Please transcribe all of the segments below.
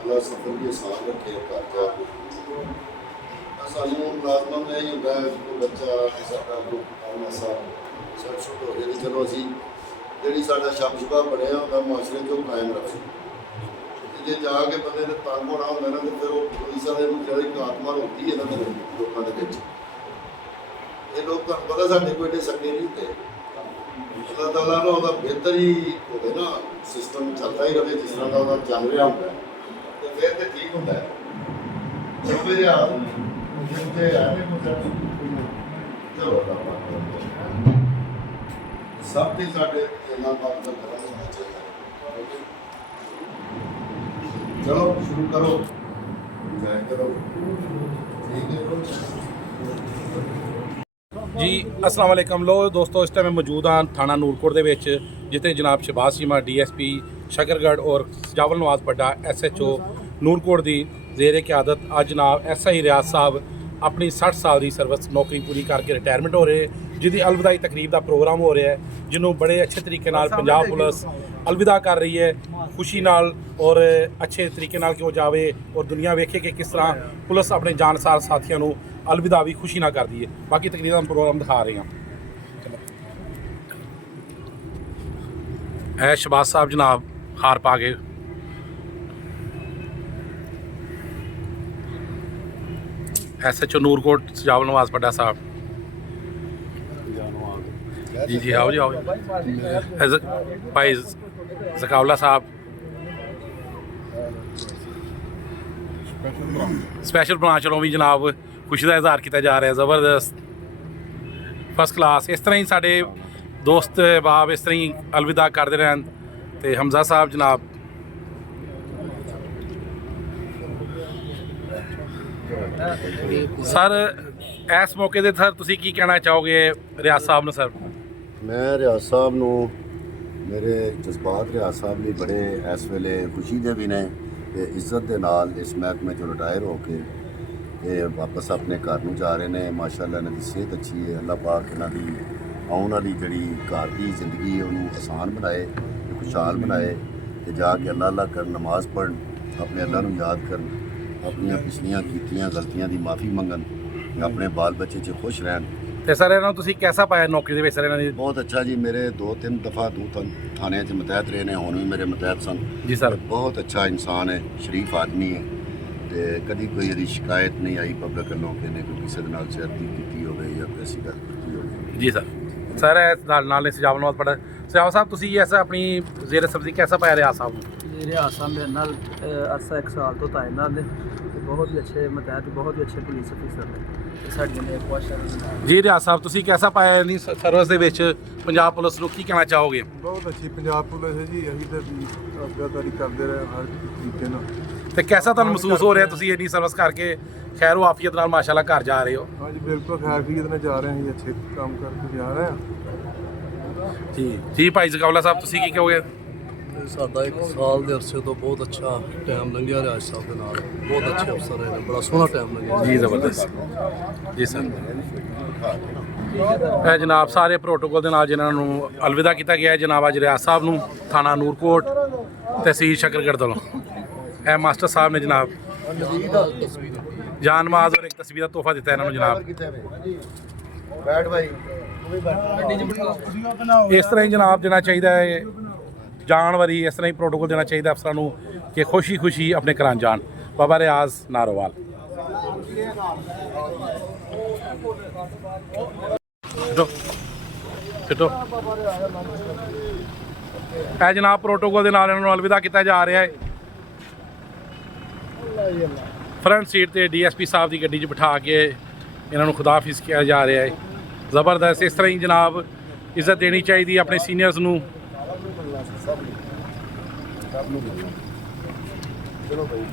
अगला सफर भी आसान रखे घर जाके सानू मुलाजमान में यही होंगे कोई बच्चा साडा काम ऐसा सट सुट हो जाए चलो असी जी साडा शब शुबा बनया होंगे मुआशरे चो कायम रखे जे जाके बंदे ने तंग होना होंगे ना तो फिर वो पुलिस वाले जी आत्मा रोकती है ना लोगों के ये लोग तुहानू पता साडे कोई एडे सके नहीं होते अल्लाह ताला ना ਉਹਦਾ ਬਿਹਤਰ ਹੀ ਹੋਵੇ ਨਾ ਸਿਸਟਮ ਚੱਲਦਾ ਹੀ ਰਹੇ ਜਿਸ ਤਰ੍ਹਾਂ ਦਾ ਉਹਦਾ ਚੱਲ ਰਿਹਾ ਹੁੰਦਾ ਤੇ ਫਿਰ ਤੇ ਠੀਕ ਹੁੰਦਾ ਹੈ ਚਲੋ ਮੇਰੇ ਆ ਜਿੱਤੇ ਆਨੇ ਚਲੋ ਸਭ ਤੇ ਸਾਡੇ ਇਹਨਾਂ ਬਾਤ ਦਾ ਕਰਾਂ ਹੋਣਾ ਚਾਹੀਦਾ ਚਲੋ ਸ਼ੁਰੂ ਕਰੋ ਜਾਇ ਕਰੋ ਠੀਕ ਹੈ जी अस्सलाम वालेकुम लो दोस्तों इस टाइम मैं मौजूद हाँ थाना नूरकोट दे विच जिथे जनाब शहबाज चीमा DSP शकरगढ़ और सजावल नवाज पड्डा SHO नूरकोट की जेरे क्यादत अज जनाब SI रियाज साहब अपनी 60 साल की सर्विस नौकरी पूरी करके रिटायरमेंट हो रहे जिसकी अलविदाई तकरीब का प्रोग्राम हो रहा है जिन्होंने बड़े अच्छे तरीके नाल पंजाब पुलिस अलविदा कर रही है खुशी नाल और अच्छे तरीके नाल कि वो जावे और दुनिया वेखे कि किस तरह पुलिस अपने जानसार साथियों को अलविदा भी खुशी ना कर दी है बाकी तकरीबन प्रोग्राम दिखा रहे हैं है शहबाज साहब जनाब हार पा के SHO नूरकोट सजावल नवाज पड्डा साहब जी जी आओ जी आओ भाई जकाउल्ला साहब स्पैशल ब्रांच वालों भी जनाब खुशी का इजहार किया जा रहा है ज़बरदस्त फर्स्ट क्लास इस तरह ही साढ़े दोस्त बाब इस तरह ही अलविदा करते रहन तो हमजा साहब जनाब सर इस मौके पर सर तुसी की कहना चाहोगे रियाज साहब ने सर मैं रियाज साहब नूं मेरे जज्बात रियाज साहब ने बड़े इस वेले खुशी दे भी ने ते इज्जत दे नाल इस महकमे चो रिटायर हो के ये वापस अपने घर नूं जा रहे हैं माशाअल्लाह इन्हां दी सेहत अच्छी है अल्लाह पाक इन्हां दी आउण वाली जिहड़ी घर दी जिंदगी है उन्होंने आसान बनाए खुशहाल बनाए ते जाके अल्लाह अल्लाह कर नमाज पढ़न अपने अल्लाह नूं याद करन अपनियां पिछलियां कीतियां गलतियां दी माफ़ी मंगन अपने बाल बच्चे च खुश रहन ਤੇ ਸਰ ਇਹਨਾਂ ਨੂੰ ਤੁਸੀਂ ਕਿਹਦਾ ਪਾਇਆ ਨੌਕਰੀ ਦੇ ਵਿੱਚ ਸਰ ਇਹਨਾਂ ਦੀ बहुत अच्छा जी मेरे 2-3 दफ़ा थाने च मुतहत रहे ने हुण भी मेरे मुतहत सन जी सर बहुत अच्छा इंसान है शरीफ आदमी है तो कभी कोई यदि शिकायत नहीं आई पब्लिक वालों कि ने कोई किसी नाल ज्यादती की हो या कैसी गल की हो जी सर सर नाल सजावल नवाज पड्डा सजावल साहब तुसी ऐसा अपनी जेर सब्जी कैसा पाया रियाज साहब ਨੂੰ रियाज साहब मेरे नाल अरसा 1 साल तो तैनात ने बहुत ही अच्छे मतहत बहुत ही अच्छे पुलिस अफसर ने जी रियाज साहब तुसी कैसा पाया इन्नी सर्विस ਦੇ ਵਿੱਚ ਪੰਜਾਬ ਪੁਲਿਸ ਨੂੰ ਕੀ ਕਹਿਣਾ ਚਾਹੋਗੇ बहुत अच्छी पंजाब पुलिस है जी अभी तो आज्ञाकारी करते रहे हर तरीके नाल ਤੇ कैसा ਤੁਹਾਨੂੰ ਮਹਿਸੂਸ ਹੋ ਰਿਹਾ ਤੁਸੀਂ ਇੰਨੀ ਸਰਵਿਸ ਕਰਕੇ ਖੈਰ ਆਫੀਅਤ ਨਾਲ ਮਾਸ਼ਾਅੱਲਾ ਘਰ ਜਾ ਰਹੇ ਹੋ हाँ जी बिल्कुल खैरियत में जा रहे हैं जी अच्छे काम करके जा रहे हैं ਜੀ ਜੀ ਭਾਈ ਜ਼ਕਾਉਲਾ ਸਾਹਿਬ ਤੁਸੀਂ ਕੀ ਕਹੋਗੇ ਸਾਡਾ 1 ਸਾਲ ਦੇ ਅਰਸੇ ਤੋਂ ਬਹੁਤ ਅੱਛਾ ਟਾਈਮ ਲੰਘਿਆ ਰਿਆਜ਼ ਸਾਹਿਬ ਦੇ ਨਾਲ ਬਹੁਤ ਅੱਛੇ ਅਫਸਰ ਰਹੇ ਨੇ ਬੜਾ ਸੋਹਣਾ ਟਾਈਮ ਲੰਘਿਆ ਜੀ ਜ਼ਬਰਦਸਤ ਜੀ ਸਰ ਇਹ ਜਨਾਬ ਸਾਰੇ ਪ੍ਰੋਟੋਕੋਲ ਦੇ ਨਾਲ ਜਿਨ੍ਹਾਂ ਨੂੰ ਅਲਵਿਦਾ ਕੀਤਾ ਗਿਆ ਹੈ ਜਨਾਬ ਅੱਜ ਰਿਆਜ਼ ਸਾਹਿਬ ਨੂੰ ਥਾਣਾ ਨੂਰਕੋਟ ਤਹਿਸੀਲ ਸ਼ਕਰਗੜ੍ਹ ਵੱਲੋਂ ਇਹ ਮਾਸਟਰ ਸਾਹਿਬ ਨੇ ਜਨਾਬ ਜਾਨ ਨਮਾਜ਼ ਔਰ ਇੱਕ ਤਸਵੀਰ ਦਾ ਤੋਹਫਾ ਦਿੱਤਾ ਇਹਨਾਂ ਨੂੰ ਜਨਾਬ बैठ भाई ਇਸ ਤਰ੍ਹਾਂ ਹੀ ਜਨਾਬ ਦੇਣਾ ਚਾਹੀਦਾ ਹੈ ਜਾਣ ਵਾਰੀ ਇਸ ਤਰ੍ਹਾਂ ਹੀ ਪ੍ਰੋਟੋਕੋਲ ਦੇਣਾ ਚਾਹੀਦਾ ਅਫਸਰਾਂ ਨੂੰ ਕਿ ਖੁਸ਼ੀ ਖੁਸ਼ੀ ਆਪਣੇ ਘਰਾਂ ਜਾਣ ਬਾਬਾ ਰਿਆਜ਼ ਨਾਰੋਵਾਲ ਛੱਡੋ ਇਹ ਜਨਾਬ ਪ੍ਰੋਟੋਕੋਲ ਦੇ ਨਾਲ ਇਹਨਾਂ ਨੂੰ ਅਲਵਿਦਾ ਕੀਤਾ ਜਾ ਰਿਹਾ ਹੈ ਫਰੰਟ ਸੀਟ ਤੇ DSP ਸਾਹਿਬ ਦੀ ਗੱਡੀ 'ਚ ਬਿਠਾ ਕੇ ਇਹਨਾਂ ਨੂੰ ਖੁਦਾਫਿਜ਼ ਕਿਹਾ ਜਾ ਰਿਹਾ ਹੈ ਜ਼ਬਰਦਸਤ ਇਸ ਤਰ੍ਹਾਂ ਹੀ ਜਨਾਬ ਇੱਜ਼ਤ ਦੇਣੀ ਚਾਹੀਦੀ ਆਪਣੇ ਸੀਨੀਅਰਸ ਨੂੰ चलो भाई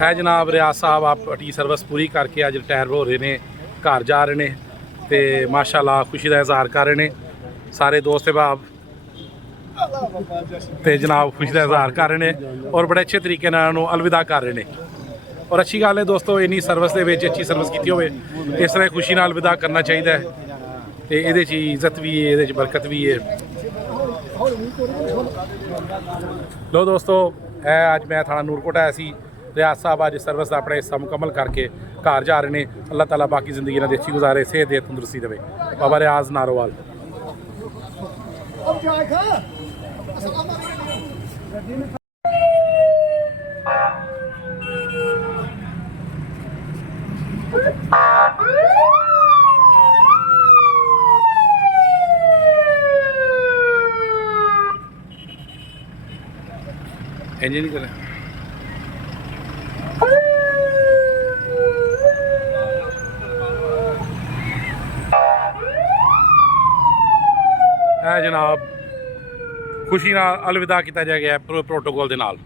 है जनाब रियाज साहब आप टी सर्विस पूरी करके अज रिटायर हो रहे हैं घर जा रहे हैं तो माशाअल्लाह खुशी का इजहार कर रहे हैं सारे दोस्त अहबाब तो जनाब खुशी का इजहार कर रहे हैं और बड़े अच्छे तरीके अलविदा कर रहे हैं और अच्छी गल है दोस्तों इन्नी सर्विस के अच्छी सर्विस की हो इस तरह खुशी नाल अलविदा करना चाहिए ਤੇ ਇਹਦੇ 'ਚ ਹੀ ਇੱਜ਼ਤ ਵੀ ਹੈ, ਇਹਦੇ 'ਚ ਬਰਕਤ ਵੀ ਹੈ। ਲੋ ਦੋਸਤੋ, ਇਹ ਅੱਜ ਮੈਂ ਥਾਣਾ ਨੂਰਕੋਟ ਆਇਆ ਸੀ। ਰਿਆਜ਼ ਸਾਹਿਬ ਅੱਜ ਸਰਵਿਸ ਦਾ ਆਪਣਾ ਹਿੱਸਾ ਮੁਕੰਮਲ ਕਰਕੇ ਘਰ ਜਾ ਰਹੇ ਨੇ। ਅੱਲਾਹ ਤਾਲਾ ਬਾਕੀ ਜ਼ਿੰਦਗੀ ਨਾਲ ਅੱਛੀ ਗੁਜ਼ਾਰੇ, ਸਿਹਤ ਦੇ ਤੰਦਰੁਸਤੀ ਦੇਵੇ। ਬਾਬਾ ਰਿਆਜ਼ ਨਾਰੋਵਾਲ। ਇੰਜ ਨਹੀਂ ਕਰੇ। ਇਹ ਜਨਾਬ ਖੁਸ਼ੀ ਨਾਲ ਅਲਵਿਦਾ ਕੀਤਾ ਜਾ ਗਿਆ ਪ੍ਰੋਟੋਕੋਲ ਦੇ ਨਾਲ।